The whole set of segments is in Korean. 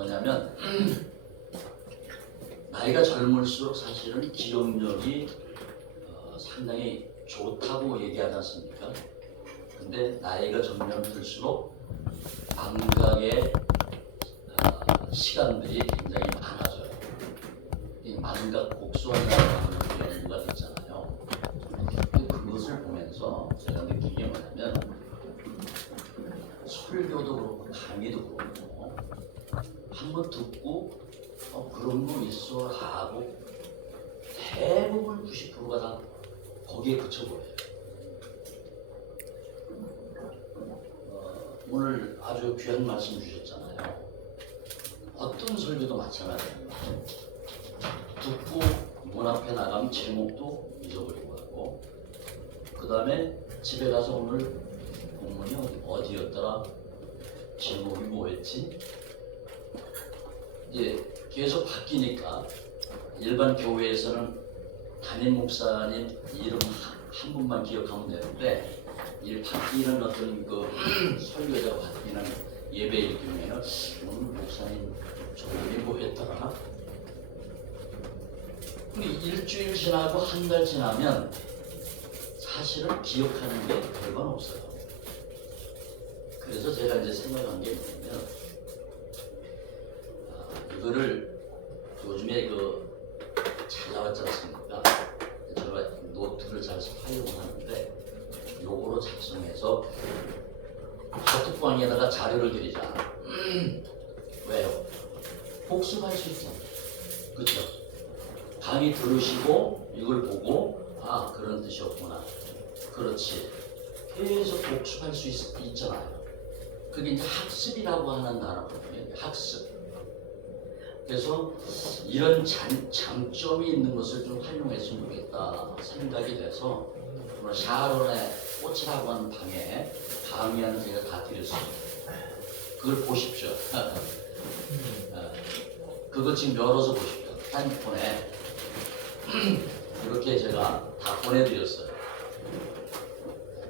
뭐냐면 나이가 젊을수록 사실은 기억력이 상당히 좋다고 얘기하지 않습니까? 근데 나이가 점점 들수록 망각의 시간들이 굉장히 많아져요. 이 망각 곡선이라는 연구가 됐잖아요. 그것을 보면서 제가 느낀 게 뭐냐면 설교도 그렇고 강의도 그렇고 한번 듣고 그런 거 있어 하고 대부분 90%가 다 거기에 그쳐버려요. 오늘 아주 귀한 말씀 주셨잖아요. 어떤 설교도 마찬가지입니다. 듣고 문 앞에 나가면 제목도 잊어버리고 하고 그 다음에 집에 가서 오늘 본문이 어디였더라? 제목이 뭐였지? 이제 계속 바뀌니까 일반 교회에서는 담임 목사님 이름 한 분만 기억하면 되는데 이 바뀌는 어떤 그 설교자가 바뀌는 예배일 경우에는 오늘 목사님 저녁에 뭐였더라? 근데 일주일 지나고 한 달 지나면 사실은 기억하는 게 별건 없어요. 그래서 제가 이제 생각한 게 뭐냐면 이거를 요즘에 잘 나왔지 않습니까? 제가 노트를 잘 활용하는데 요거로 작성해서 카톡방에다가 자료를 드리자. 왜요? 복습할 수 있잖아요. 그렇죠? 강의 들으시고 이걸 보고 그런 뜻이었구나. 그렇지. 계속 복습할 수 있잖아요. 그게 이제 학습이라고 하는 단어거든요. 학습. 그래서 이런 장점이 있는 것을 좀 활용했으면 좋겠다 생각이 돼서 오늘 샤론의 꽃이라고 하는 방에 강의하는 제가 다 드렸습니다. 그걸 보십시오. 그거 지금 열어서 보십시오. 핸드폰에 이렇게 제가 다 보내드렸어요.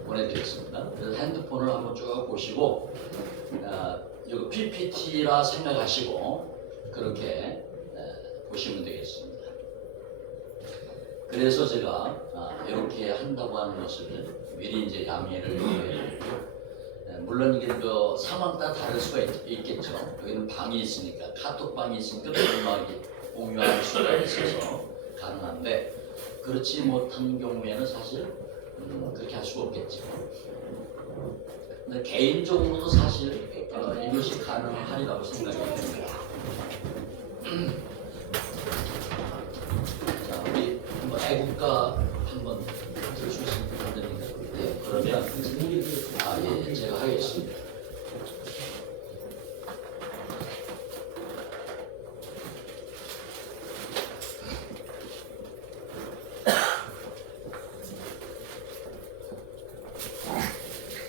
보내드렸습니다. 그래서 핸드폰을 한번 쭉 보시고 이거 PPT라 생각하시고 그렇게 보시면 되겠습니다. 그래서 제가 이렇게 한다고 하는 것을 미리 이제 양해를 해드리고 물론 이게 상황 따라 다를 수가 있겠죠. 여기는 방이 있으니까 카톡방이 있으니까 공유할 수가 있어서 가능한데 그렇지 못한 경우에는 사실 그렇게 할 수가 없겠죠. 근데 개인적으로도 사실 이것이 가능하리라고 생각이 됩니다. 자, 우리 한번 애국가 한번 들을 수 있으면 안 됩니까? 네, 그러면 예, 제가 하겠습니다.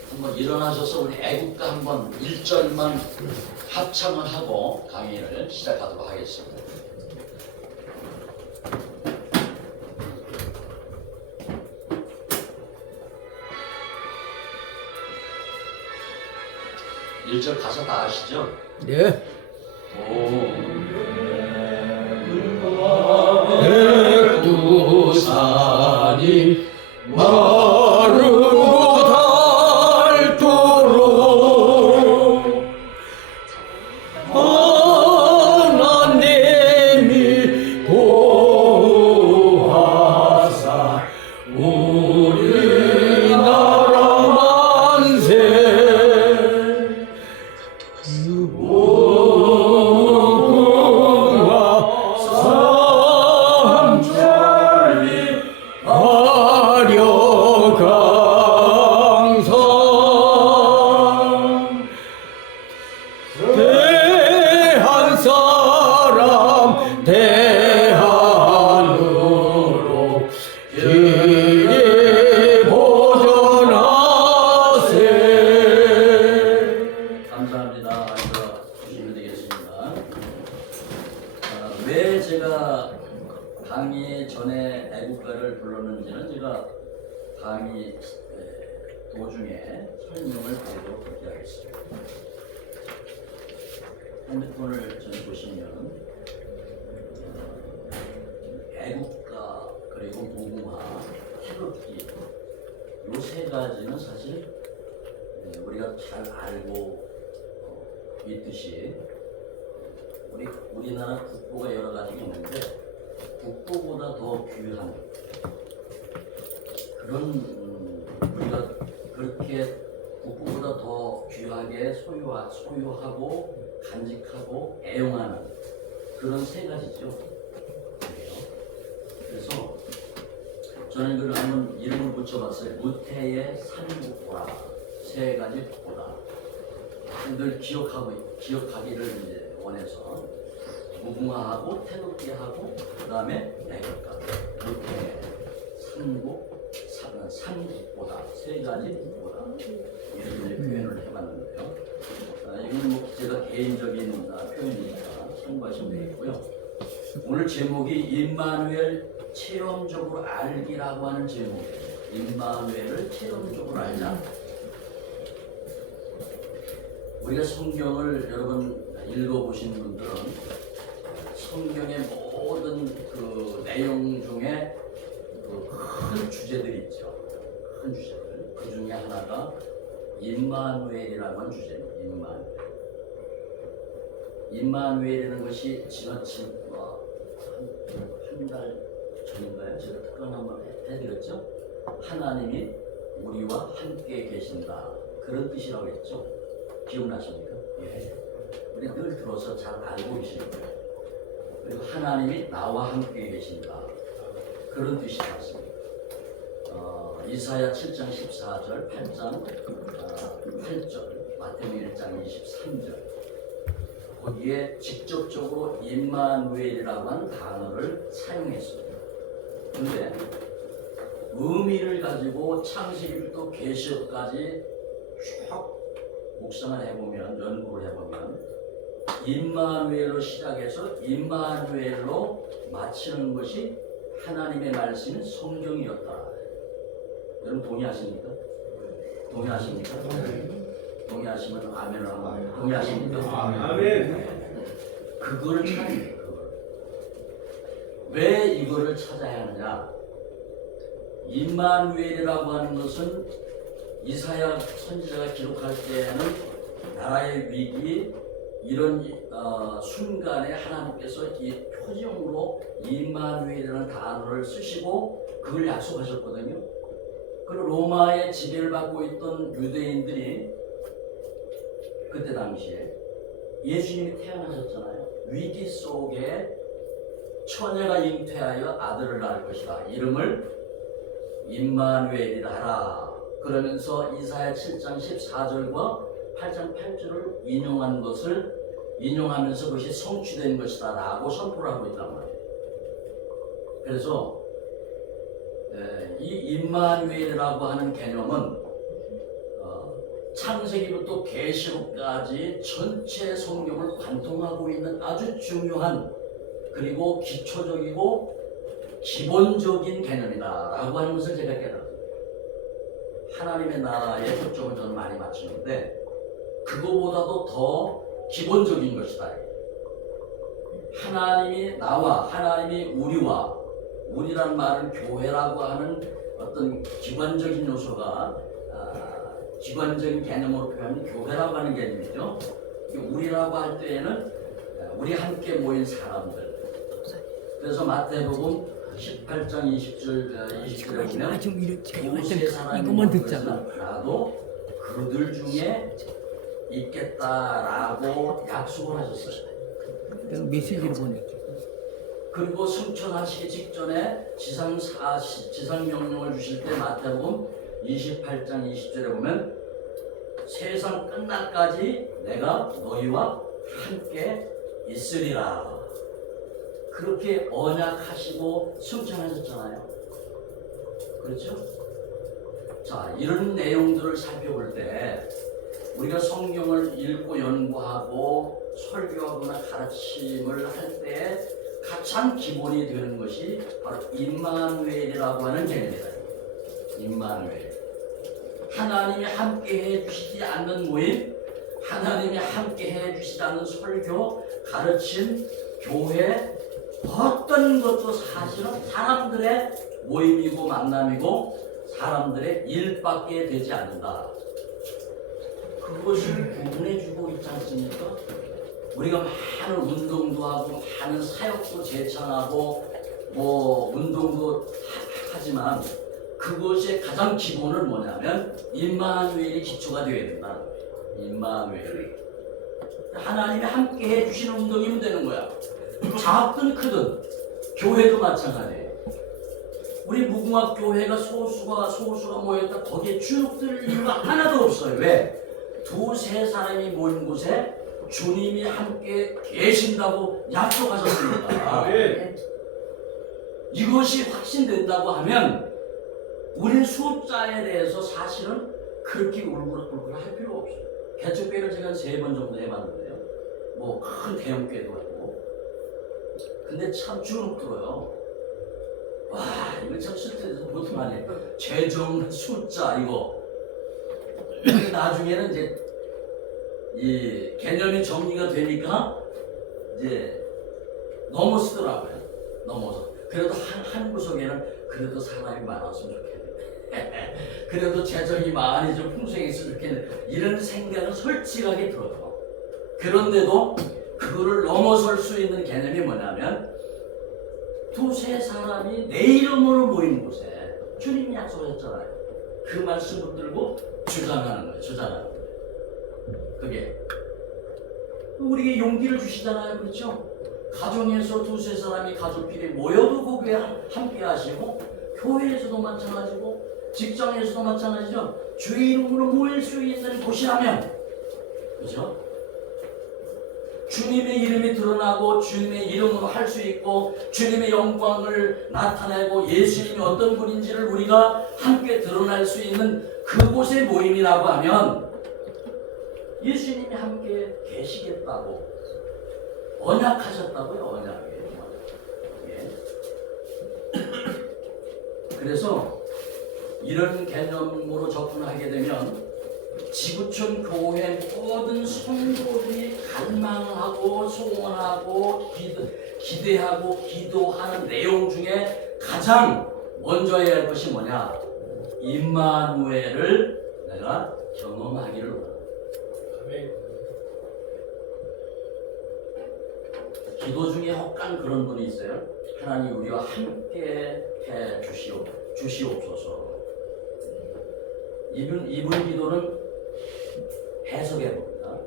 한번 일어나셔서 우리 애국가 한번 1절만 합창을 하고 강의를 시작하도록 하겠습니다. 일절 가사 다 아시죠? 네. 백두산이 마르고 닳도록 하나님이 보호하사 우리나라 만세 무궁화 삼천리 아려강산 대한 사람 대한으로 길이 보존하세. 감사합니다. 앉아주시면 되겠습니다. 왜 제가 강의 전에 애국가를 불렀는지는 제가 강의 도중에 설명을 드리도록 그렇게 하겠습니다. 핸드폰을 좀 보시면 애국가 그리고 무궁화, 태극기 이 세 가지는 사실 우리가 잘 알고 있듯이 우리나라 국보가 여러 가지가 있는데 국보보다 더 귀한 그런 우리가 그렇게 국보보다 더 귀하게 소유하고 간직하고 애용하는 그런 세 가지죠. 그래서 저는 그걸 한번 이름을 붙여봤어요. 무태의 삼국보라, 세 가지 국보다. 늘 기억하기를 이제 원해서 무궁화하고 태극기하고 그다음에 애국가, 무태, 삼국보다 세 가지 국보다 이렇게 표현을 해봤는데요. 이건 뭐 제가 개인적인 표현이니까 참고하시면 되겠고요. 오늘 제목이 임마누엘 체험적으로 알기라고 하는 제목이에요. 임마누엘을 체험적으로 알자. 우리가 성경을 여러분 읽어보신 분들은 성경의 모든 그 내용 중에 큰 주제들이 있죠. 큰 주제들. 그 중에 하나가 임마누엘이라고 하는 주제입니다. 임마누엘이라는 것이 지난 한 달 전인가요? 제가 특강 한번 해드렸죠. 하나님이 우리와 함께 계신다. 그런 뜻이라고 했죠. 기억나십니까? 예. 우리 늘 들어서 잘 알고 계시는 거예요. 그리고 하나님이 나와 함께 계신다. 그런 뜻이 맞습니다. 이사야 7장 14절, 8장 8절, 마태복음 1장 23절 거기에 직접적으로 임마누엘이라고 하는 단어를 사용했습니다. 그런데 의미를 가지고 창세기부터 계시록까지 쭉 묵상을 해보면, 연구를 해보면 임마누엘로 시작해서 임마누엘로 마치는 것이 하나님의 말씀인 성경이었다. 여러분 동의하십니까? 동의하십니까? 동의하시면 아멘을 한번. 동의하십니까? 아멘. 그거를 찾아야 돼요. 왜 이거를 찾아야 하느냐? 임마누엘이라고 하는 것은 이사야 선지자가 기록할 때에는 나라의 위기 이런 순간에 하나님께서 이 표정으로 임마누엘이라는 단어를 쓰시고 그걸 약속하셨거든요. 그리고 로마의 지배를 받고 있던 유대인들이 그때 당시에 예수님이 태어나셨잖아요. 위기 속에 처녀가 잉태하여 아들을 낳을 것이다. 이름을 임마누엘이라 하라. 그러면서 이사야 7장 14절과 8장 8절을 인용하면서 그것이 성취된 것이다 라고 선포를 하고 있단 말이에요. 그래서 이 임마누엘이라고 하는 개념은 창세기부터 계시록까지 전체 성경을 관통하고 있는 아주 중요한 그리고 기초적이고 기본적인 개념이다 라고 하는 것을 제가 깨달았어요. 하나님의 나라에 초점을 저는 많이 맞추는데 그거보다도 더 기본적인 것이다. 하나님이 나와 하나님이 우리란 말은 교회라고 하는 어떤 기관적인 요소가 기관적인 개념으로 표현하면 교회라고 하는 개념이죠. 우리라고 할 때에는 우리 함께 모인 사람들. 그래서 마태복음 18장 20절에 보면 두세 사람이 이것만 듣잖아. 나도 그들 중에 있겠다라고 약속을 하셨어요. 메시지를 보내. 그리고 승천하시기 직전에 지상 명령을 주실 때 마태복음 28장 20절에 보면 세상 끝날까지 내가 너희와 함께 있으리라. 그렇게 언약하시고 승천하셨잖아요. 그렇죠? 자, 이런 내용들을 살펴볼 때 우리가 성경을 읽고 연구하고 설교하거나 가르침을 할 때 가장 기본이 되는 것이 바로 임마누엘이라고 하는 개념이다. 임마누엘. 하나님이 함께 해주시지 않는 모임, 하나님이 함께 해주시다는 설교, 가르침, 교회 어떤 것도 사실은 사람들의 모임이고 만남이고 사람들의 일밖에 되지 않는다. 그것을 구분해주고 있지 않습니까? 우리가 많은 운동도 하고 많은 사역도 제창하고 뭐 운동도 하지만 그것의 가장 기본은 뭐냐면 임마누엘이 기초가 되어야 된다. 임마누엘이 하나님이 함께 해주시는 운동이면 되는 거야. 작든 크든 교회도 마찬가지예요. 우리 무궁화 교회가 소수가 모였다 거기에 주눅들 이유가 하나도 없어요. 왜? 두세 사람이 모인 곳에 주님이 함께 계신다고 약속하셨습니다. 이것이 확신된다고 하면 우리 숫자에 대해서 사실은 그렇게 울그락불그락 할 필요 없어요. 개척교회를 제가 3번 정도 해봤는데요. 뭐 큰 대형교회도 하고. 근데 참 주눅 들어요. 와, 이거 참 실제로 못하네. 재정 숫자 이거. 나중에는 이제 이 개념이 정리가 되니까 이제 넘어서더라고요. 넘어서. 그래도 한 구석에는 그래도 사람이 많았으면 좋겠네. 그래도 재정이 많이 좀 풍성했으면 좋겠네. 이런 생각은 솔직하게 들어요. 그런데도 그거를 넘어설 수 있는 개념이 뭐냐면 두세 사람이 내 이름으로 모인 곳에 주님이 약속하셨잖아요. 그 말씀 붙들고 주장하는 거예요. 주장하는 거예요. 그게 우리에게 용기를 주시잖아요. 그렇죠? 가정에서 두세 사람이 가족끼리 모여도 거기에 함께 하시고 교회에서도 마찬가지고 직장에서도 마찬가지죠. 주의 이름으로 모일 수 있는 곳이라면 그렇죠? 주님의 이름이 드러나고 주님의 이름으로 할 수 있고 주님의 영광을 나타내고 예수님이 어떤 분인지를 우리가 함께 드러날 수 있는 그곳의 모임이라고 하면 예수님이 함께 계시겠다고 언약하셨다고요. 언약이에요. 그래서 이런 개념으로 접근하게 되면 지구촌 교회 모든 성도들이 갈망하고 소원하고 기대하고 기도하는 내용 중에 가장 먼저 해야 할 것이 뭐냐? 임마누엘을 내가 경험하기를 원한다. 기도 중에 혹간 그런 분이 있어요. 하나님 우리와 함께 해 주시옵소서. 이분 기도는 해석해 봅니다.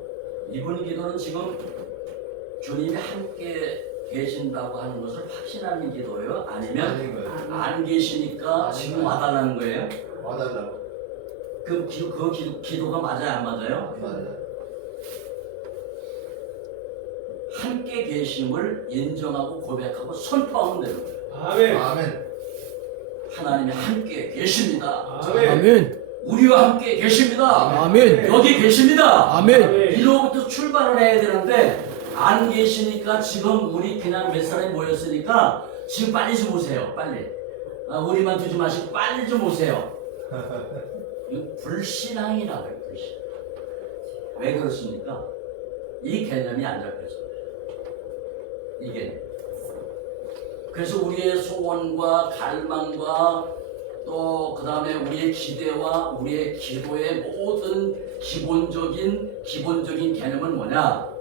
이분 기도는 지금 주님이 함께 계신다고 하는 것을 확신하는 기도예요? 아니면 안 계시니까 지금 와달라는 거예요? 와달라고. 그 기도가 맞아요? 안 맞아요? 맞아요. 함께 계심을 인정하고 고백하고 선포하면 되는 거예요. 아멘. 아멘. 하나님이 함께 계십니다. 아멘. 우리와 함께 계십니다. 아멘. 여기 계십니다. 아멘. 이로부터 출발을 해야 되는데 안 계시니까 지금 우리 그냥 몇 사람이 모였으니까 지금 빨리 좀 오세요. 빨리. 우리만 두지 마시고 빨리 좀 오세요. 이거 불신앙이라고 해요. 불신. 왜 그렇습니까? 이 개념이 안 잡혀서 그래요. 이게. 그래서 우리의 소원과 갈망과 또 그 다음에 우리의 기대와 우리의 기도의 모든 기본적인 개념은 뭐냐?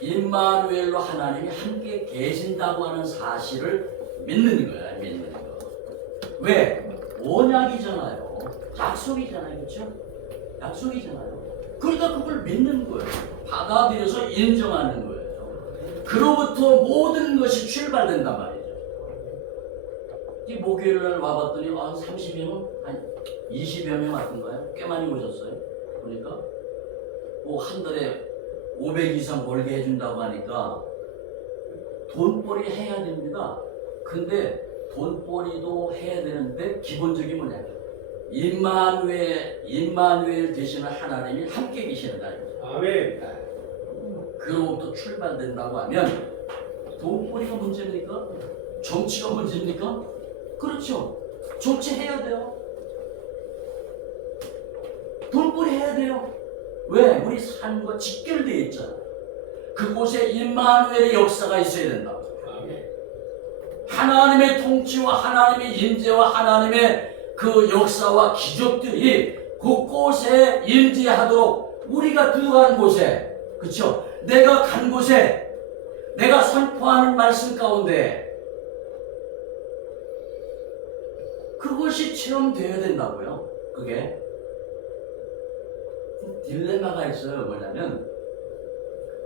임마누엘로 하나님이 함께 계신다고 하는 사실을 믿는 거야. 믿는 거. 왜? 언약이잖아요. 약속이잖아요. 그렇죠? 약속이잖아요. 그러니까 그걸 믿는 거예요. 받아들여서 인정하는 거예요. 그로부터 모든 것이 출발된단 말이에요. 이 목요일 날 와봤더니 30여 명? 아니 20여 명 왔던가요? 꽤 많이 오셨어요. 그러니까 뭐 한 달에 500 이상 벌게 해준다고 하니까 돈벌이 해야 됩니다. 근데 돈벌이도 해야 되는데 기본적인 뭐냐? 임마누엘 되시는 하나님이 함께 계시는다. 아멘. 그로부터 출발된다고 하면 돈벌이가 문제입니까? 정치가 문제입니까? 그렇죠. 정치해야 돼요. 돈벌이 해야 돼요. 왜? 우리 삶과 직결되어 있잖아. 그곳에 임마누엘의 역사가 있어야 된다. 하나님의 통치와 하나님의 임재와 하나님의 그 역사와 기적들이 그곳에 임재하도록 우리가 들어간 곳에, 그렇죠? 내가 간 곳에, 내가 선포하는 말씀 가운데 그것이 체험되어야 된다고요. 그게 딜레마가 있어요. 뭐냐면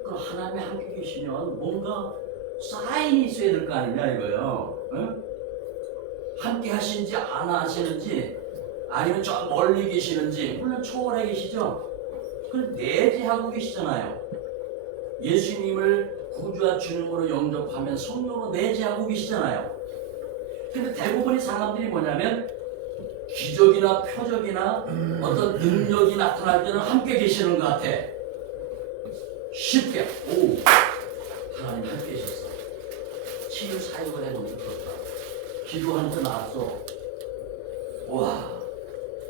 그 하나님이 함께 계시면 뭔가 사인이 있어야 될 거 아니냐 이거요. 응? 함께 하시는지 안 하시는지 아니면 저 멀리 계시는지, 물론 초월해 계시죠. 그걸 내재하고 계시잖아요. 예수님을 구주와 주님으로 영접하면 성령으로 내재하고 계시잖아요. 근데 대부분의 사람들이 뭐냐면 기적이나 표적이나 어떤 능력이 나타날 때는 함께 계시는 것 같아. 쉽게, 오, 하나님 함께 계셨어. 치유 사역을 해놓은 게 그렇다. 기도하는 데 나왔어. 와,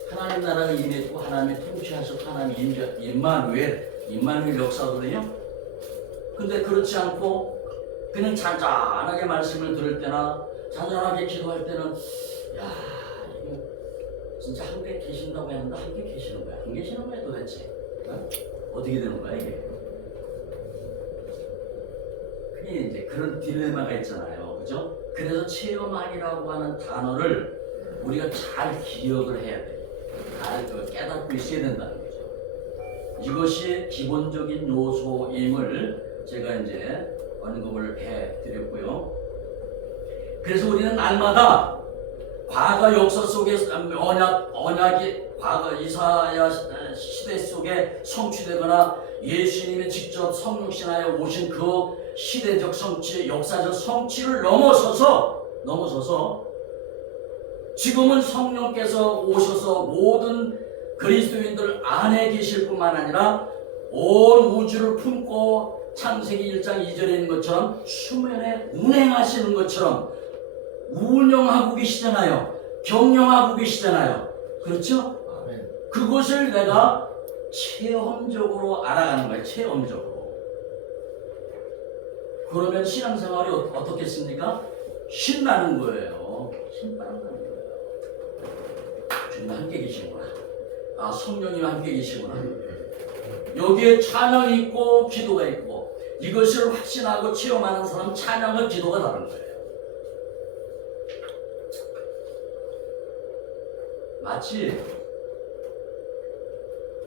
하나님 나라가 임했고 하나님의 통치하셔서 하나님 임마누엘 역사거든요. 근데 그렇지 않고 그냥 잔잔하게 말씀을 들을 때나 잔잔하게 기도할 때는, 야, 이거 진짜 함께 계신다고 했는데 함께 계시는 거야. 안 계시는 거야 도대체? 어? 어떻게 되는 거야 이게? 그게 이제 그런 딜레마가 있잖아요. 그죠? 그래서 체험하기라고 하는 단어를 우리가 잘 기억을 해야 돼. 잘 깨닫고 있어야 된다는 거죠. 이것이 기본적인 요소임을 제가 이제 언급을 해 드렸고요. 그래서 우리는 날마다 과거 역사 속에 언약이 과거 이사야 시대 속에 성취되거나 예수님이 직접 성육신하여 오신 그 시대적 성취, 역사적 성취를 넘어서서 지금은 성령께서 오셔서 모든 그리스도인들 안에 계실 뿐만 아니라 온 우주를 품고 창세기 1장 2절에 있는 것처럼 수면에 운행하시는 것처럼 운영하고 계시잖아요. 경영하고 계시잖아요. 그렇죠? 아멘. 그것을 내가 체험적으로 알아가는 거예요. 체험적으로. 그러면 신앙생활이 어떻겠습니까? 신나는 거예요. 신나는 거예요. 주님 함께 계시구나. 아, 성령님 함께 계시구나. 여기에 찬양이 있고 기도가 있고, 이것을 확신하고 체험하는 사람 찬양과 기도가 다른 거예요. 마치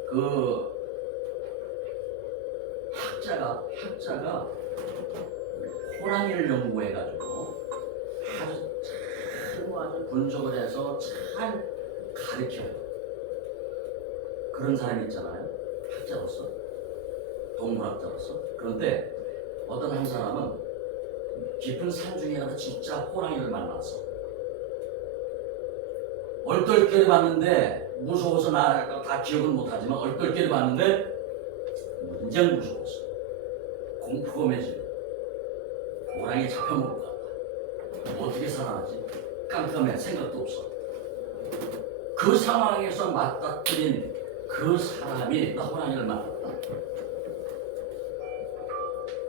그 학자가 호랑이를 연구해가지고 아주 분석을 해서 잘 가르쳐요. 그런 사람이 있잖아요. 학자로서, 동물학자로서. 그런데 어떤 한 사람은 깊은 산 중에 가서 진짜 호랑이를 만났어. 얼떨결에 봤는데 무서워서 나 다 기억은 못하지만 얼떨결에 봤는데 굉장히 무서웠어. 공포감해지고 호랑이 잡혀먹을 것 같다. 어떻게 살아나지? 깜깜해. 생각도 없어. 그 상황에서 맞닥뜨린 그 사람이 나 호랑이를 만났다.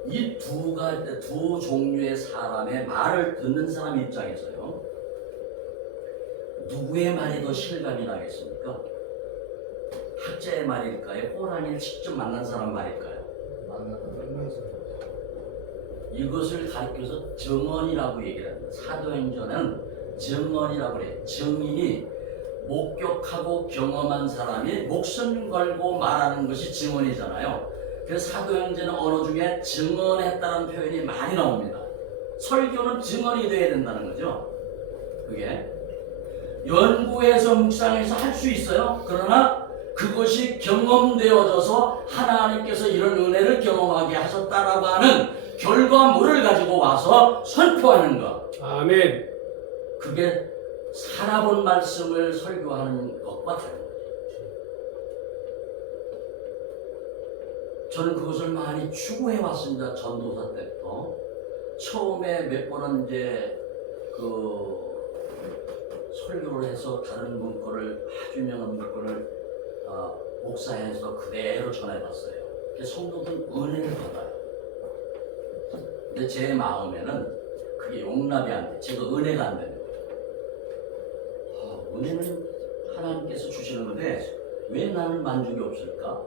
이 두 종류의 사람의 말을 듣는 사람 입장에서요, 누구의 말이 더 실감이 나겠습니까? 학자의 말일까요? 호랑이를 직접 만난 사람 말일까요? 이것을 가르쳐서 증언이라고 얘기를 합니다. 사도행전은 증언이라고 그래요. 증인이 목격하고 경험한 사람이 목숨 걸고 말하는 것이 증언이잖아요. 그래서 사도행전의 언어 중에 증언했다는 표현이 많이 나옵니다. 설교는 증언이 돼야 된다는 거죠. 그게 연구해서 묵상해서 할 수 있어요. 그러나 그것이 경험되어져서 하나님께서 이런 은혜를 경험하게 하셨다라고 하는 결과물을 가지고 와서 선포하는 것. 아멘. 그게 살아본 말씀을 설교하는 것과 다른 거죠. 저는 그것을 많이 추구해 왔습니다. 전도사 때부터. 처음에 몇 번은 이제 그 설교를 해서 다른 문구를, 아주 유명한 문구를 목사에서 그대로 전해봤어요. 성도들 은혜를 받아요. 근데 제 마음에는 그게 용납이 안 돼. 제가 은혜가 안 되는 거예요. 은혜는 하나님께서 주시는 건데 왜 나는 만족이 없을까?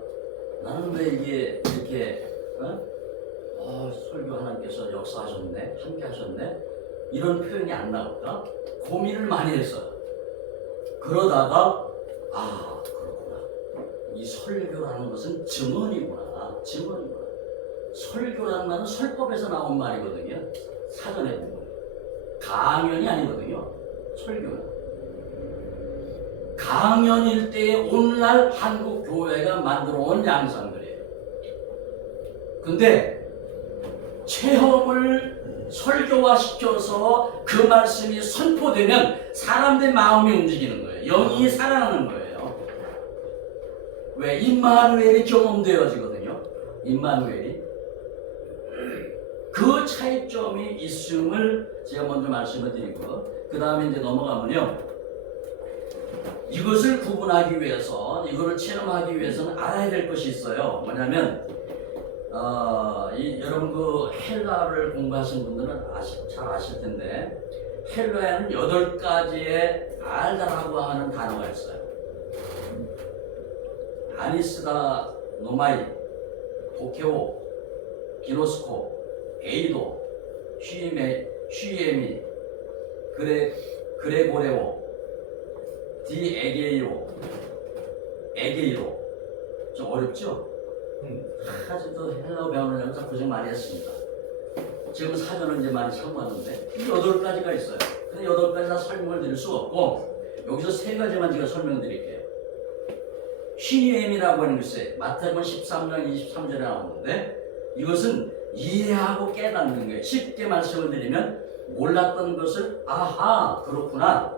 나는 왜 이게 이렇게 설교 하나님께서 역사하셨네, 함께 하셨네, 이런 표현이 안 나올까? 고민을 많이 했어요. 그러다가 그렇구나. 이 설교라는 것은 증언이구나. 설교라는 말은 설법에서 나온 말이거든요. 사전에 보면 강연이 아니거든요. 설교는 강연일 때에 오늘날 한국 교회가 만들어 온 양상들이에요. 근데 체험을 설교화시켜서 그 말씀이 선포되면 사람들의 마음이 움직이는 거예요. 영이 살아나는 거예요. 왜? 임마누엘이 경험되어지거든요. 임마누엘이. 그 차이점이 있음을 제가 먼저 말씀을 드리고, 그 다음에 이제 넘어가면요, 이것을 구분하기 위해서, 이거를 체험하기 위해서는 알아야 될 것이 있어요. 뭐냐면 여러분 그 헬라를 공부하신 분들은 잘 아실 텐데, 헬라에는 8가지의 알다라고 하는 단어가 있어요. 아니스다 노마이, 도케오, 기노스코, 에이도, 쉬에미, 그레고레오, 디에게이로, 에게이로. 좀 어렵죠? 아직도 헬라어 배우느라고 참 고생 많이 했습니다. 지금 사전을 이제 많이 참고하는데 8가지가 있어요. 근데 8가지 다 설명을 드릴 수 없고 여기서 3가지만 제가 설명드릴게요. 쉬니엠이라고 하는 것이 마태복음 13장 23절에 나오는데, 이것은 이해하고 깨닫는 거예요. 쉽게 말씀을 드리면 몰랐던 것을 아하 그렇구나,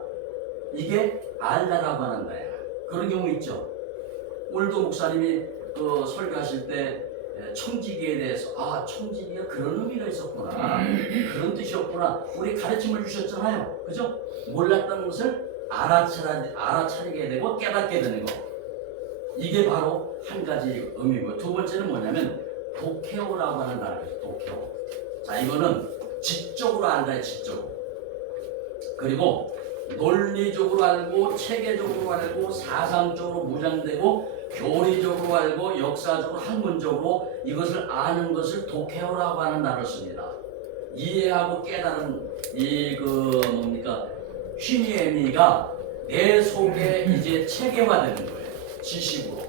이게 알다라고 하는 거야. 그런 경우 있죠. 오늘도 목사님이 설교하실 때 청지기에 대해서 청지기가 그런 의미가 있었구나, 그런 뜻이었구나, 우리 가르침을 주셨잖아요. 그죠? 몰랐던 것을 알아차리게 되고 깨닫게 되는 거, 이게 바로 한 가지 의미고요. 두 번째는 뭐냐면 도케오라고 하는 단어예요. 도케오. 자, 이거는 지적으로 알다의 지적으로. 그리고 논리적으로 알고, 체계적으로 알고, 사상적으로 무장되고, 교리적으로 알고, 역사적으로, 학문적으로 이것을 아는 것을 도케오라고 하는 단어를 씁니다. 이해하고 깨달은 쉬니에미가 내 속에 이제 체계화되는 거예요. 지식으로.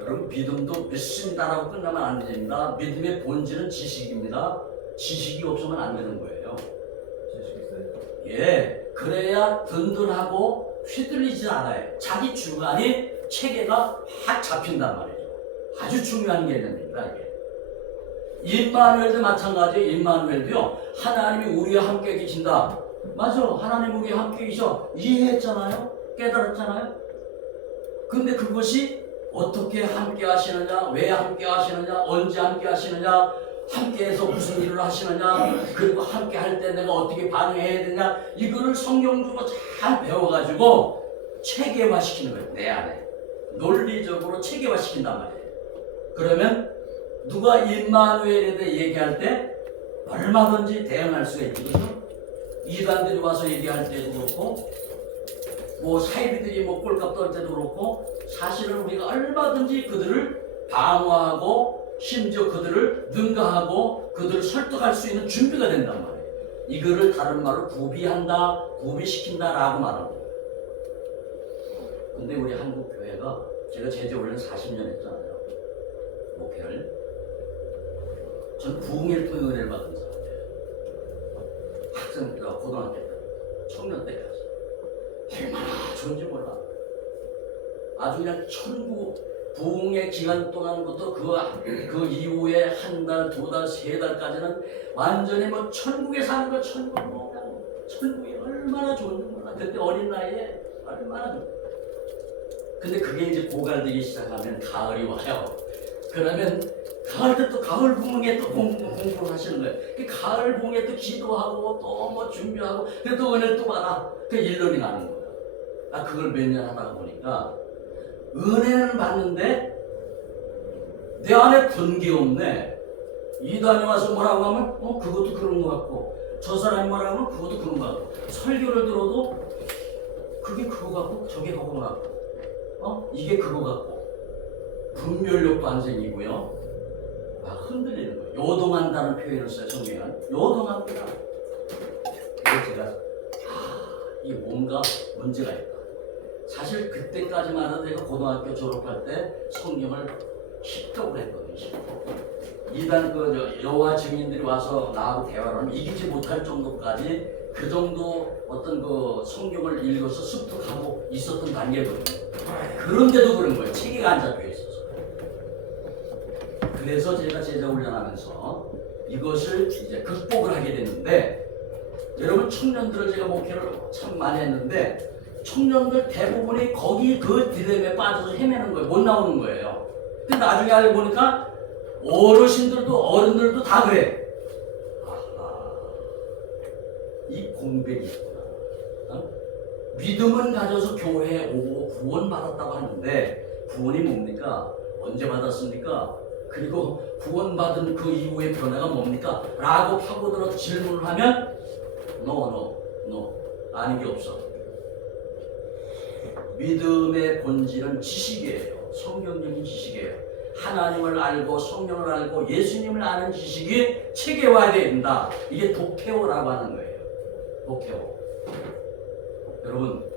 여러분, 믿음도 믿습니다라고 끝나면 안 됩니다. 믿음의 본질은 지식입니다. 지식이 없으면 안 되는 거예요. 예, 그래야 든든하고 휘둘리지 않아요. 자기 주관이 체계가 확 잡힌단 말이죠. 아주 중요한 개념입니다, 이게. 임마누엘도 마찬가지예요. 임마누엘도요, 하나님이 우리와 함께 계신다. 맞아, 하나님 우리와 함께 계셔. 이해했잖아요. 깨달았잖아요. 근데 그것이 어떻게 함께 하시느냐, 왜 함께 하시느냐, 언제 함께 하시느냐, 함께해서 무슨 일을 하시느냐, 그리고 함께 할 때 내가 어떻게 반응해야 되냐, 이거를 성경적으로 잘 배워가지고 체계화시키는 거예요. 내 안에 논리적으로 체계화시킨단 말이에요. 그러면 누가 임마누엘에 대해 얘기할 때 얼마든지 대응할 수가 있거든요. 이단들이 와서 얘기할 때도 그렇고, 사이비들이 꼴값 떨 때도 그렇고, 사실은 우리가 얼마든지 그들을 방어하고, 심지어 그들을 능가하고 그들을 설득할 수 있는 준비가 된단 말이에요. 이거를 다른 말로 구비한다, 구비시킨다 라고 말하는 거예요. 근데 우리 한국 교회가, 제가 제재 원래 40년 했잖아요, 목회를. 전 부흥회를 통해 은혜를 받은 사람이에요. 학생 때, 고등학교 때, 청년 때까지. 얼마나 좋은지 몰라. 아주 그냥 부흥의 기간 동안부터 그 이후에 한 달, 2달, 3달까지는 완전히 천국에 사는 거, 천국이 얼마나 좋은지 몰라. 그때 어린 나이에 얼마나 좋은지. 근데 그게 이제 고갈되기 시작하면 가을이 와요. 그러면 가을 때 또 가을 부흥에 또 공부를 하시는 거예요. 그 가을 부흥에 또 기도하고 또 준비하고, 그래도 은혜를 또 받아. 그 1년이 가는 거예요. 그걸 몇 년 하다가 보니까 은혜는 받는데 내 안에 든 게 없네. 이단에 와서 뭐라고 하면 그것도 그런 것 같고, 저 사람이 뭐라고 하면 그것도 그런 것 같고, 설교를 들어도 그게 그거 같고 저게 그거 같고, 이게 그거 같고, 분별력도 안 생기고요. 흔들리는 거예요. 요동한다는 표현을 써요. 성경은 요동합니다. 그래서 제가 이 뭔가 문제가 있다. 사실 그때까지만 해도 제가 고등학교 졸업할 때 성경을 힙독을 했거든요. 이단 여호와 증인들이 와서 나하고 대화를 하면 이기지 못할 정도까지 그 정도 어떤 그 성경을 읽어서 습득하고 있었던 단계거든요. 그런데도 그런 거예요. 체계가 안 잡혀 있어서. 그래서 제가 제자 훈련하면서 이것을 이제 극복을 하게 됐는데, 여러분 청년들을 제가 목회를 참 많이 했는데 청년들 대부분이 거기 그 디lem에 빠져서 헤매는 거예요. 못 나오는 거예요. 근데 나중에 알고 보니까 어르신들도 어른들도 다 그래. 이 공백이 있구나. 믿음은 가져서 교회에 오고 구원 받았다고 하는데 구원이 뭡니까? 언제 받았습니까? 그리고 구원받은 그 이후의 변화가 뭡니까? 라고 파고들어 질문을 하면 No. 아는 게 없어. 믿음의 본질은 지식이에요. 성경적인 지식이에요. 하나님을 알고 성령을 알고 예수님을 아는 지식이 체계화되어야 된다. 이게 도케오라고 하는 거예요. 도케오. 여러분,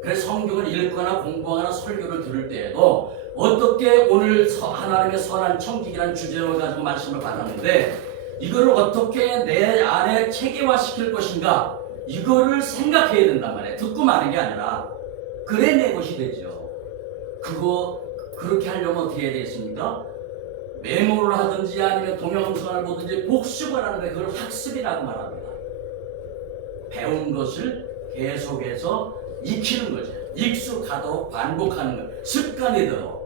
그래서 성경을 읽거나 공부하거나 설교를 들을 때에도 어떻게 오늘 하나님의 선한 청지기라는 주제를 가지고 말씀을 받았는데 이거를 어떻게 내 안에 체계화시킬 것인가, 이거를 생각해야 된단 말이에요. 듣고 마는 게 아니라. 그래 내 것이 되죠. 그렇게 하려면 어떻게 해야 되겠습니까? 메모를 하든지 아니면 동영상을 보든지 복습을 하는 거예요. 그걸 학습이라고 말합니다. 배운 것을 계속해서 익히는 거죠. 익숙하도록 반복하는 거예요. 습관이 되도록.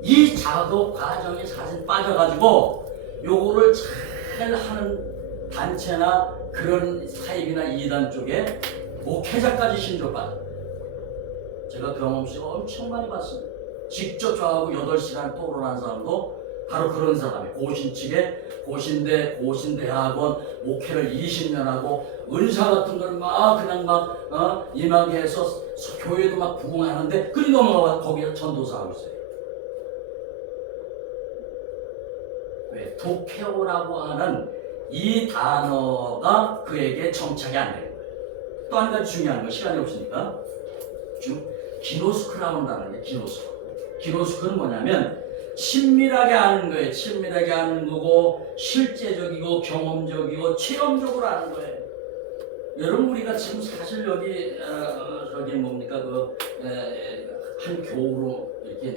이 작업 과정에 사실 빠져가지고 요거를 잘 하는 단체나 그런 사입이나 이단 쪽에 목회자까지 신조받아요. 제가 경험치 엄청 많이 봤습니다. 직접 저하고 8시간 토론한 사람도 바로 그런 사람이에요. 고신 측에 고신대학원 목회를 20년 하고 은사 같은 걸 막 그냥 막 임하게 해서 교회도 막 부흥하는데 그리 넘어가 거기서 전도사 하고 있어요. 왜? 도케오라고 하는 이 단어가 그에게 정착이 안 되는 거예요. 또 한 가지 중요한 거, 시간이 없으니까 기노스크라는 단어예요. 기노스크는 뭐냐면 친밀하게 아는 거예요. 친밀하게 아는 거고 실제적이고 경험적이고 체험적으로 아는 거예요. 여러분, 우리가 지금 사실 여기 저기 뭡니까 한 교우로 이렇게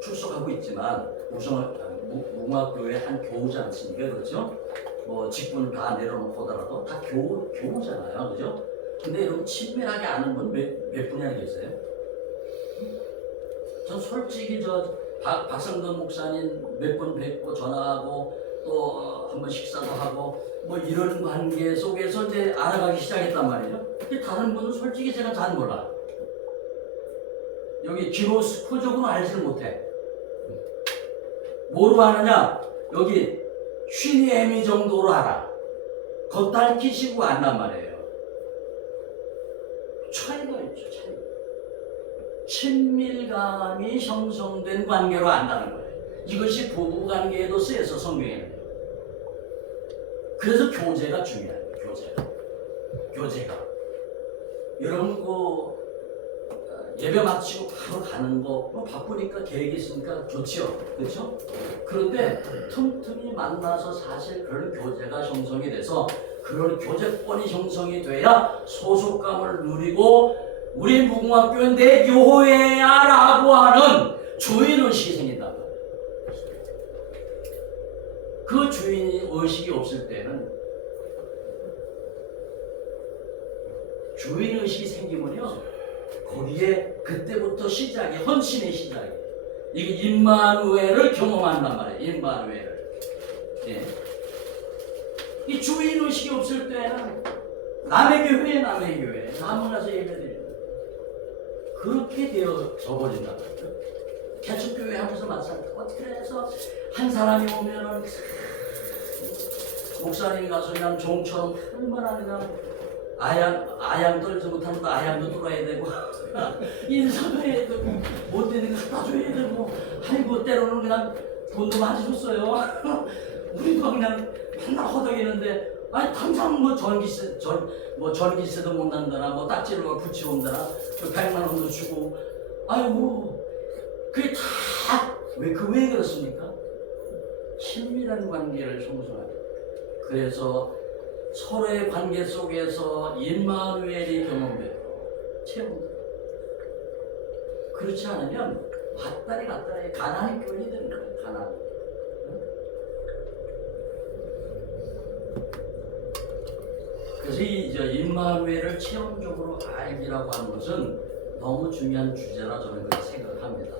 출석하고 있지만 무궁화교회 한 교우지 않습니까? 그렇죠? 직분을 다 내려놓고 하더라도 다 교우잖아요. 그죠? 근데 여러분, 친밀하게 아는 분 몇 분이 알겠어요? 전 솔직히 박상돈 목사님 몇 번 뵙고 전화하고 또 한 번 식사도 하고 뭐 이런 관계 속에서 이제 알아가기 시작했단 말이죠. 근데 다른 분은 솔직히 제가 잘 몰라요. 여기 기노스코 쪽은 알지를 못해. 뭐로 아느냐? 여기 슈니에미 정도로 알아. 겉핥기시고 안단 말이에요. 차이가 있죠. 차이가. 친밀감이 형성된 관계로 안다는 거예요. 이것이 부부관계에도 쓰여서 성경에는. 그래서 교제가 중요해요. 교제가. 여러분 예배 마치고 바로 가는 거 바쁘니까 계획이 있으니까 좋지요. 그렇죠? 그런데 틈틈이 만나서 사실 그런 교제가 형성이 돼서 그런 교제권이 형성이 돼야 소속감을 누리고 우리 무궁화교회 내 교회야 라고 하는 주인의식이 생긴단 말이에요. 그 주인의식이 없을 때는 주인의식이 생기면요 거기에 그때부터 시작이 헌신의 시작이에요. 이게 임마누엘을 경험한단 말이에요. 임마누엘을. 예. 이 주인의식이 없을 때는 남의 교회 나만 가서 예배드려요. 그렇게 되어져 버린다는 거예요. 개척교회 하면서 마찬가지. 어떻게 해서 한 사람이 오면은 목사님이 가서 그냥 종처럼 얼마나 그냥 아양 떨지 못하면 또 아양도 뚫어야 되고 인사도 해야 되고 못 되는 거 갖다 줘야 되고 아이고 때로는 그냥 돈도 많이 줬어요. 우리도 그냥 맨날 허덕이는데 아니 당장 뭐 전기세도 못 난다나 뭐 딱지를 붙이고 온다나 그 100만 원도 주고 아이고 그게 다 왜 그렇습니까? 친밀한 관계를 형성하는. 그래서 서로의 관계 속에서 임마누엘이 경험돼요. 체험돼요. 그렇지 않으면 왔다리 갔다리 가난한 교인이 되는 거예요. 가난. 그래서 이 임마누엘을 체험적으로 알기라고 하는 것은 너무 중요한 주제라 저는 그렇게 생각을 합니다.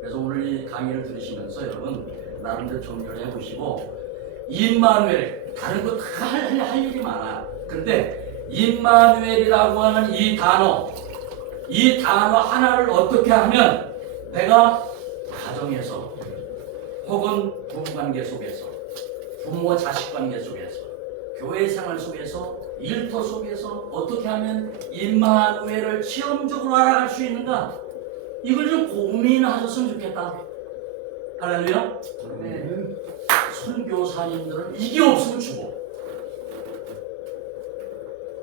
그래서 오늘 이 강의를 들으시면서 여러분 나름대로 정리를 해보시고 임마누엘 다른 거 다 할 일이 많아. 그런데 임마누엘이라고 하는 이 단어 하나를 어떻게 하면 내가 가정에서 혹은 부부관계 속에서 부모와 자식관계 속에서 교회 생활 속에서 일터 속에서 어떻게 하면 임마누엘을 체험적으로 알아갈 수 있는가? 이걸 좀 고민하셨으면 좋겠다. 할렐루야. 네. 선교사님들은 이게 없으면 죽어.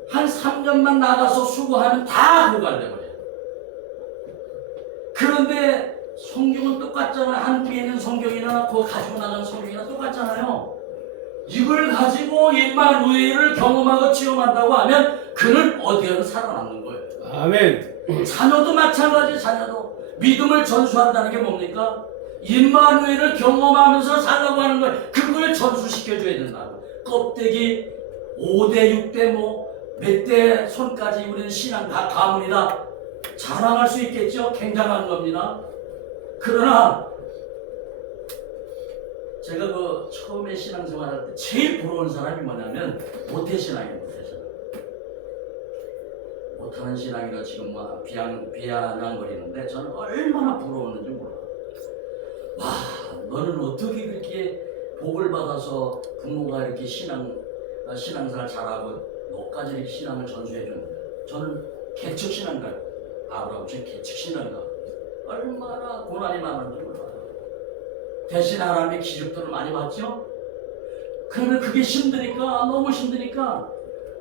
한 3년만 나가서 수고하면 다 고갈돼버려요. 그런데 성경은 똑같잖아요. 한국에 있는 성경이나 그거 가지고 나가는 성경이나 똑같잖아요. 이걸 가지고 임마누엘을 경험하고 체험한다고 하면 그는 어디에든 살아남는 거예요. 아멘. 자녀도 마찬가지. 자녀도 믿음을 전수한다는 게 뭡니까? 임마누엘을 경험하면서 살라고 하는 거예요. 그걸 전수시켜줘야 된다고. 껍데기 5대 6대 뭐 몇 대 손까지 우리는 신앙 다 가문이다 자랑할 수 있겠죠. 굉장한 겁니다. 그러나 제가 그 처음에 신앙생활할 때 제일 부러운 사람이 뭐냐면 모태신앙이에요. 모태신앙. 못하는 신앙이라 지금 뭐 비아냥거리는데 저는 얼마나 부러웠는지 몰라. 와, 너는 어떻게 그렇게 복을 받아서 부모가 이렇게 신앙생활 잘하고 너까지 이렇게 신앙을 전수해 주는데 저는 개척신앙가 아브라함 제 개척신앙가 얼마나 고난이 많은지 몰라요. 대신 하나님의 기적들을 많이 봤죠? 그러면 그게 힘드니까 너무 힘드니까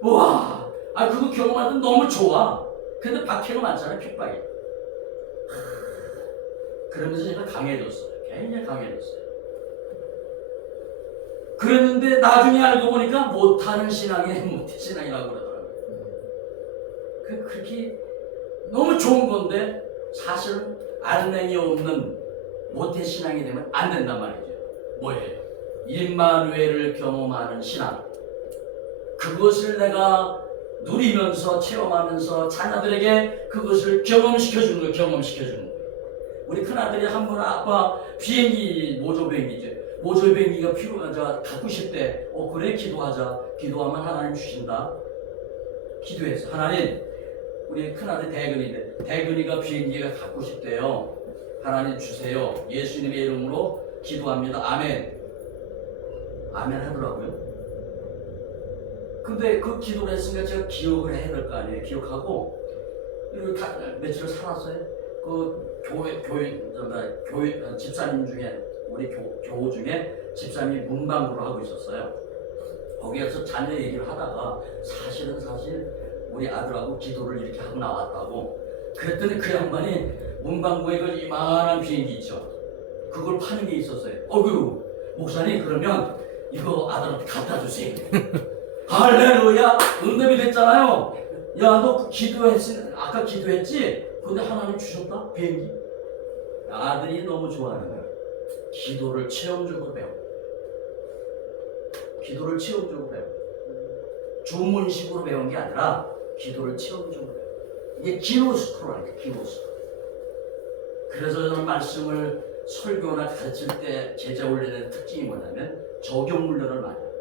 우와 그거 경험하면 너무 좋아. 근데 박해가 많잖아요. 핍박이. 그러면서 제가 강해졌어요. 굉장히 강해졌어요. 그랬는데 나중에 알고 보니까 못하는 신앙이 모태신앙이라고 그러더라고요. 그렇게 너무 좋은 건데 사실은 알맹이 없는 모태신앙이 되면 안 된단 말이죠. 뭐예요? 임마누엘을 경험하는 신앙. 그것을 내가 누리면서 체험하면서 자녀들에게 그것을 경험시켜주는 거예요. 경험시켜주는 거예요. 우리 큰아들이 한 번 아빠 비행기 모조 비행기죠. 모조 비행기가 갖고 싶대. 그래 기도하자. 기도하면 하나님 주신다. 기도해서 하나님 우리 큰아들 대근인데 대근이가 비행기가 갖고 싶대요. 하나님 주세요. 예수님의 이름으로 기도합니다. 아멘. 아멘 하더라고요. 근데 그 기도를 했으니까 제가 기억을 해야 될 거 아니에요. 기억하고 이렇게 며칠 살았어요. 그 교회 집사님 중에 우리 교우 중에 집사님이 문방구를 하고 있었어요. 거기에서 자녀 얘기를 하다가 사실 우리 아들하고 기도를 이렇게 하고 나왔다고. 그랬더니 그 양반이 문방구에 그 이만한 비행기 있죠. 그걸 파는 게 있었어요. 어휴 목사님 그러면 이거 아들한테 갖다 주세요. 할렐루야 응답이 됐잖아요. 야 너 아까 기도했지? 근데 하나님 주셨다 비행기. 아들이 너무 좋아하는 거야. 기도를 체험적으로 배워. 기도를 체험적으로 배워. 주문식으로 배운 게 아니라 기도를 체험적으로 배워. 이게 기노스코라니까 기노스코. 그래서 저는 말씀을 설교나 가르칠 때 제자 훈련의 특징이 뭐냐면 적용 훈련을 많이 해요.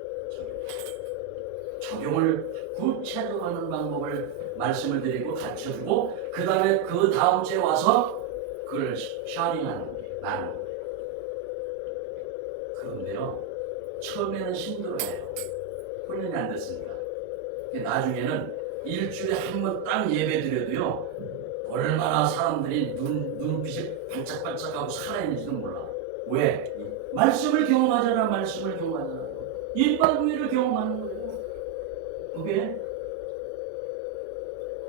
적용을 구체적으로 하는 방법을 말씀을 드리고 가르쳐주고 그 다음에 그 다음 주에 와서 그걸 샤링하는 거예요. 나누는 거예요. 그런데요, 처음에는 힘들어해요. 훈련이 안 됐으니까. 나중에는 일주일에 한 번 딱 예배 드려도요, 얼마나 사람들이 눈빛이 반짝반짝하고 살아있는지도 몰라. 왜? 말씀을 경험하잖아. 말씀을 경험하잖아. 임마누엘을 경험하는 거예요. 그게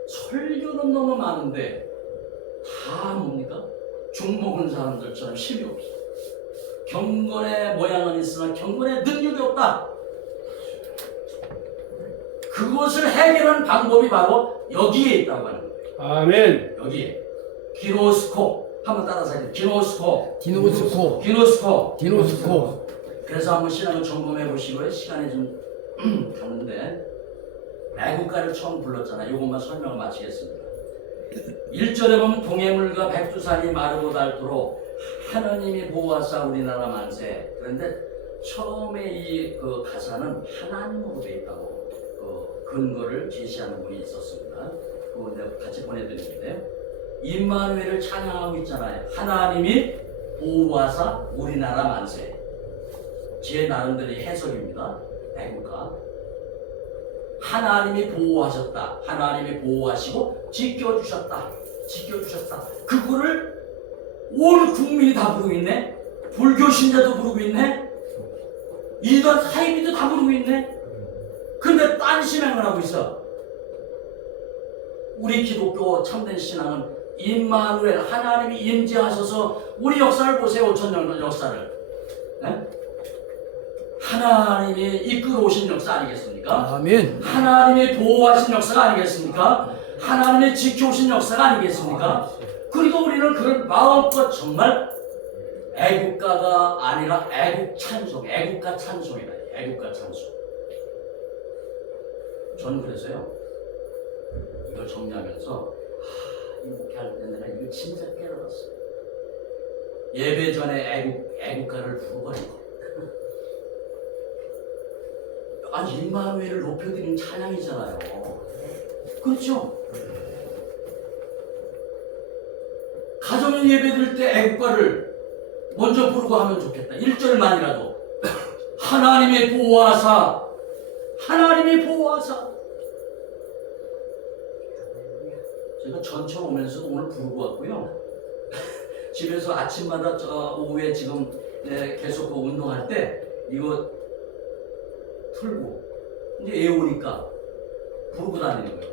설교는 너무 많은데 다 뭡니까? 죽먹은 사람들처럼 힘이 없어. 경건의 모양은 있으나 경건의 능력이 없다. 그것을 해결하는 방법이 바로 여기에 있다고 하는 거예요. 아멘. 여기에 기노스코 한번 따라서 해요. 기노스코. 그래서 한번 신앙을 점검해 보시고요. 시간이 좀 갔는데 애국가를 처음 불렀잖아요. 이것만 설명을 마치겠습니다. 1절에 보면 동해물과 백두산이 마르고 닳도록 하나님이 보호하사 우리나라 만세. 그런데 처음에 이 그 가사는 하나님으로 되어 있다고 그 근거를 제시하는 분이 있었습니다. 그거 내가 같이 보내드리는데 임마누엘을 찬양하고 있잖아요. 하나님이 보호하사 우리나라 만세. 제 나름대로 해석입니다. 애국가. 하나님이 보호하셨다. 하나님이 보호하시고 지켜주셨다. 지켜주셨다. 그거를 온 국민이 다 부르고 있네. 불교 신자도 부르고 있네. 이단 사이비도 다 부르고 있네. 근데 딴 신앙을 하고 있어. 우리 기독교 참된 신앙은 임마누엘 하나님이 임재하셔서 우리 역사를 보세요. 5,000년 역사를. 네? 하나님이 이끌어 오신 역사 아니겠습니까? 아멘. 하나님이 보호하신 역사가 아니겠습니까? 하나님이 지켜오신 역사가 아니겠습니까? 그리고 우리는 그걸 마음껏 정말 애국가가 아니라 애국 찬송, 애국가 찬송이다. 애국가 찬송. 저는 그래서요, 이걸 정리하면서 이 목회할 때 내가 이거 진짜 깨달았어요. 예배 전에 애국가를 부르고 하는 거. 아니 임마누엘을 높여드리는 찬양이잖아요. 그렇죠? 가정 예배 드릴 때 애국가를 먼저 부르고 하면 좋겠다. 1절만이라도 하나님의 보호하사, 하나님의 보호하사. 제가 전철 오면서도 오늘 부르고 왔고요. 집에서 아침마다 오후에 지금 계속 그 운동할 때 이거 틀고 이제 애우니까 부르고 다니는 거예요.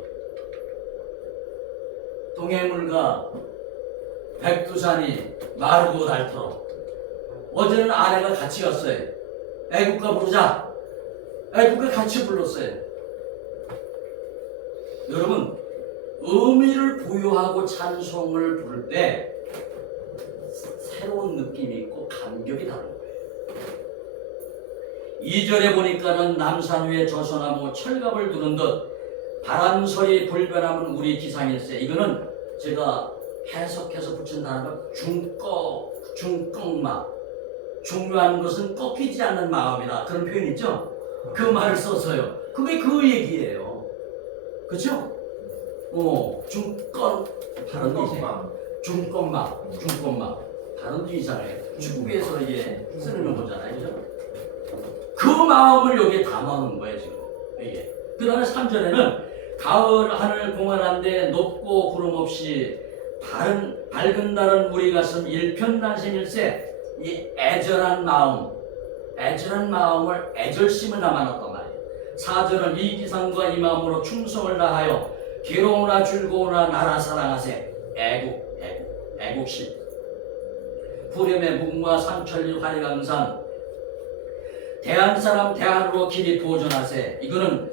동해물과 백두산이 마르고 닳도록. 어제는 아내가 같이 갔어요. 애국가 부르자. 애국가 같이 불렀어요. 여러분, 의미를 부여하고 찬송을 부를 때 새로운 느낌이 있고 감격이 다른 거예요. 2절에 보니까는 남산 위에 저소나무 철갑을 두는 듯 바람소리 불변하면 우리 기상일세. 이거는 제가 해석해서 붙인 단어가 중꺾마. 중요한 것은 꺾이지 않는 마음이다. 그런 표현 있죠? 그 말을 써서요. 그게 그 얘기예요. 그죠? 중꺾마. 발음도 이상해요. 축구에서 이게 쓰는 거잖아요. 그죠? 그 마음을 여기에 담아놓은 거예요, 지금. 이게. 그 다음에 3절에는 가을 하늘 공활한데 높고 구름 없이 밝은 날은 우리 가슴 일편단심일세. 이 애절한 마음을 애절심을 담아놨단 말이에요. 4절은 이 기상과 이 마음으로 충성을 다하여 괴로우나 즐거우나 나라 사랑하세. 애국심. 부렴의 묵과 삼천리 화리강산 대한사람 대한으로 길이 보존하세. 이거는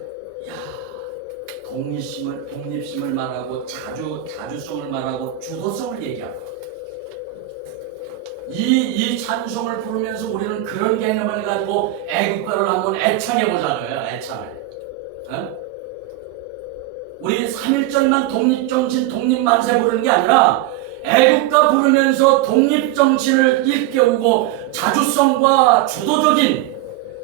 독립심을 말하고 자주성을 말하고 주도성을 얘기하고 이 찬송을 부르면서 우리는 그런 개념을 가지고 애국가를 한번 애창해보자고요. 애창을. 우리 3.1절만 독립정신 독립만세 부르는 게 아니라 애국가 부르면서 독립정신을 일깨우고 자주성과 주도적인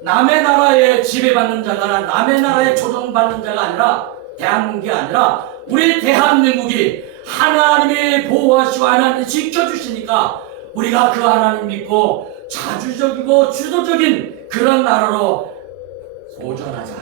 남의 나라에 지배받는 자가 남의 나라에 조정받는 자가 아니라 대한민국이 아니라 우리 대한민국이 하나님의 보호하시고 하나님이 지켜주시니까 우리가 그 하나님 믿고 자주적이고 주도적인 그런 나라로 보존하자.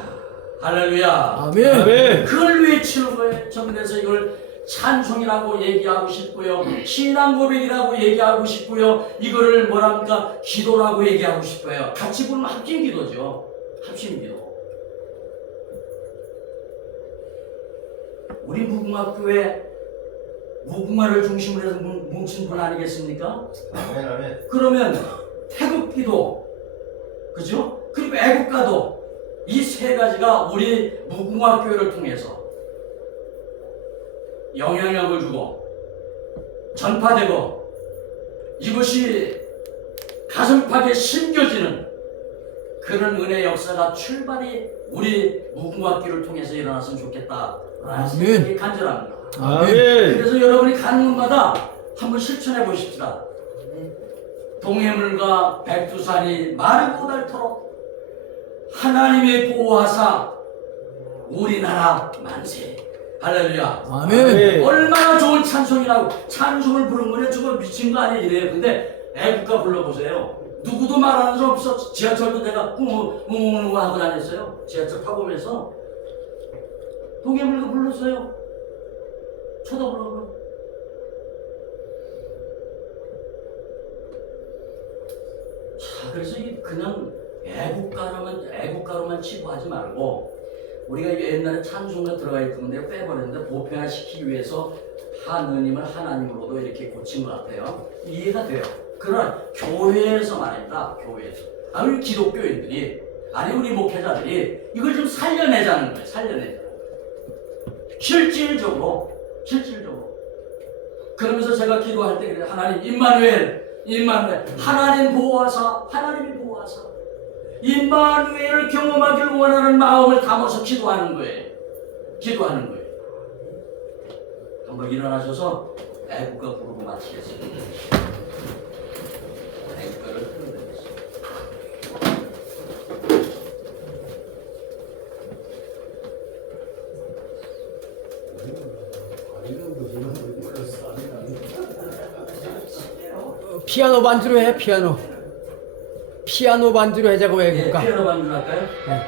할렐루야. 아멘. 그걸 외치는 거예요. 저는 그래서 이걸 찬송이라고 얘기하고 싶고요. 신앙 고백이라고 얘기하고 싶고요. 이거를 뭐랍니까? 기도라고 얘기하고 싶어요. 같이 부르면 합심 기도죠. 합심 기도. 우리 무궁화교회 무궁화를 중심으로 해서 뭉친 분 아니겠습니까? 아멘 아멘. 그러면 태극기도 그죠? 그리고 애국가도 이 세 가지가 우리 무궁화교회를 통해서 영향력을 주고 전파되고 이것이 가슴팍에 심겨지는 그런 은혜 역사가 출발이 우리 무궁화교회를 통해서 일어났으면 좋겠다라는 아멘. 생각이 간절합니다. 아멘. 그래서 여러분이 가는 곳마다 한번 실천해 보십시다. 동해물과 백두산이 마르고 닳도록 하나님의 보호하사 우리나라 만세. 할렐루야. 아멘. 얼마나 좋은 찬송이라고. 찬송을 부른 거냐 저거 미친 거 아니야 이래요. 근데 애국가 불러보세요. 누구도 말하는 사람 없어. 지하철도 내가 웅웅웅 하고 다녔어요. 지하철 타고 오면서 동해물도 불렀어요. 쳐다보라고. 자, 그래서 그냥 애국가로만 치부하지 말고 우리가 옛날에 찬송가 들어가 있던 데가 빼버렸는데 보편화시키기 위해서 하느님을 하나님으로도 이렇게 고친 것 같아요. 이해가 돼요. 그러나 교회에서 말입니다. 교회에서. 아니 우리 기독교인들이 아니 우리 목회자들이 이걸 좀 살려내자는 거예요. 살려내자는 거예요. 실질적으로 그러면서 제가 기도할 때 그래요. 하나님 임마누엘 하나님 보호하사 하나님이 보호하사 임마누엘을 경험하기를 원하는 마음을 담아서 기도하는 거예요. 한번 일어나셔서 애국가 부르고 마치겠습니다. 애국가를 틀어드리겠습니다. 피아노 반주로 해. 피아노 반주로 하자고 예, 애국가. 피아노 반주 할까요? 네.